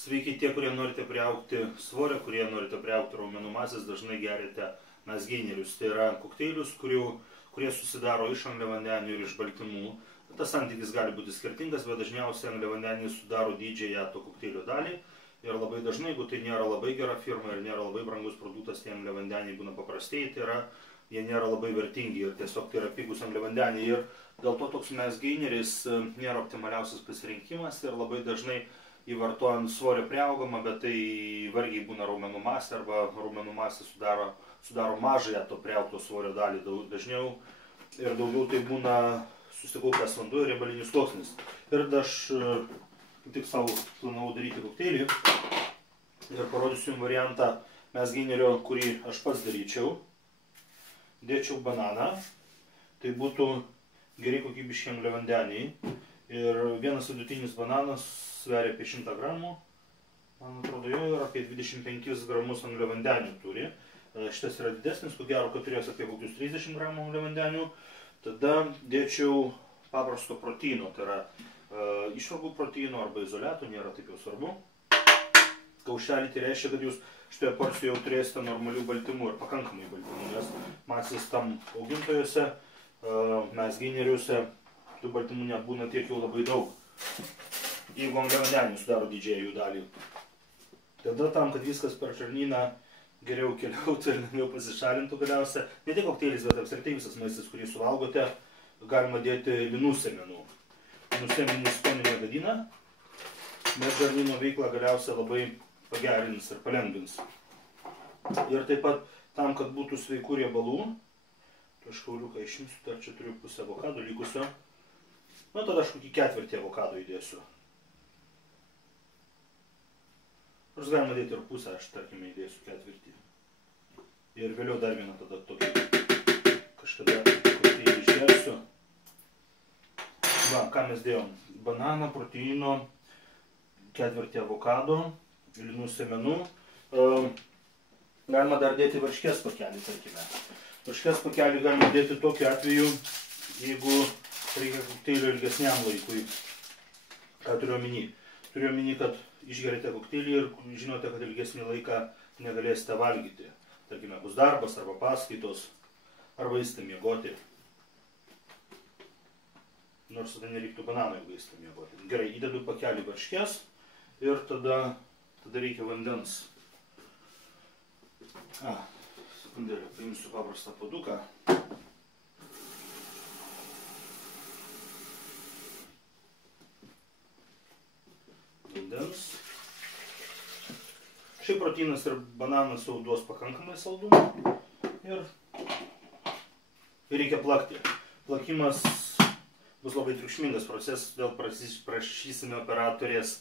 Sveiki tie, kurie norite priaugti svorio, kurie norite priaugti raumenų masės, dažnai geriate nasgeinerius. Tai yra kokteilius, kurie susidaro iš angliavandenių ir iš baltymų. Tas santykis gali būti skirtingas, bet dažniausiai angliavandeniai sudaro didžiąją to kokteilio dalį. Ir labai dažnai, jeigu tai nėra labai gera firma ir nėra labai brangus produktas, tie angliavandeniai būna paprastieji, tai yra, jie nėra labai vertingi ir tiesiog tai yra pigus angliavandeniai. Ir dėl to toks nasgeineris nėra optimaliausias pasirinkimas ir labai dažnai įvartojant svorio priaugimą, bet tai vargiai būna raumenų masė arba raumenų masė sudaro mažąją to priaugto svorio dalį dažniau ir daugiau tai būna susikaupęs vanduo ir riebalinis sluoksnis. Ir aš tik savo planavau daryti kokteilį ir parodysiu jums variantą nasgeinerio, kurį aš pats daryčiau. Dėčiau bananą, tai būtų gerai kokybiški angliavandeniai. Ir vienas vidutinis bananas sveria apie 100 gramų, man atrodo, jo ir apie 25 gramus angliavandenių turi. Šitas yra didesnis, ko gero, kad turės apie kokius 30 gramų angliavandenių. Tada dėčiau paprasto proteino, tai yra išragų proteino arba izoliato, nėra taip jau svarbu. Kauštelį tai reiškia, kad jūs šitoje porcijoje jau turėsite normalių baltymų ir pakankamai baltymų, nes masės tam augintojuose, nasgeineriuose, tų baltymų nebūna tiek jau labai daug, jeigu angliavandenių sudaro didžiąją jų dalį. Tada tam, kad viskas per žarnyną geriau keliautų ir lengviau pasišalintų galiausia, ne tik kokteilis, bet apskritai visas maistas, kurį suvalgote, galima dėti linų sėmenų. Linų sėmenys skonį negadina, bet žarnyno veiklą galiausia labai pagerins ir palengvins. Ir taip pat tam, kad būtų sveikų riebalų, aš kauliuką išimsiu, dar čia turiu pusę avokado likusio. Nu, tada aš kokį ketvirtį avokado įdėsiu. Nors galima dėti ir pusę, aš tarkime įdėsiu ketvirtį. Ir vėliau dar vieną tada tokį kažkada kokteilį išgersiu. Va, ką mes dėjom? Bananą, proteino, ketvirtį avokado, linų sėmenų. Galima dar dėti varškės pakelį, tarkime. Varškės pakelį galima dėti tokiu atveju, jeigu reikia kokteilio ilgesniam laikui. Ką turiu omeny? Turiu omeny, kad išgerite kokteilį ir žinote, kad ilgesnį laiką negalėsite valgyti. Tarkime, bus darbas arba paskaitos, arba eisite miegoti. Nors tada nereiktų banano, jeigu eisite miegoti. Gerai, įdedu pakelį varškės ir tada reikia vandens. Sekundėlę, paimsiu paprastą puoduką. Vandens. Šiaip proteinas ir bananas jau duos pakankamai saldumo ir reikia plakti. Plakimas bus labai triukšmingas procesas, todėl prašysime operatorės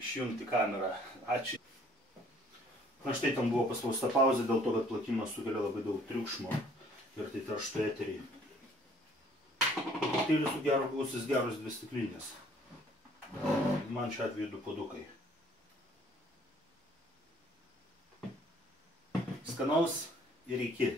išjungti kamerą. Ačiū. Na štai tam buvo paspausta pauzė dėl to, kad plakimas sukelia labai daug triukšmo ir tai tarštų eterį. Kokteilių su gero gausis geros 2 stiklinės. Man šiuo atveju 2 puodukai. Skanaus ir iki.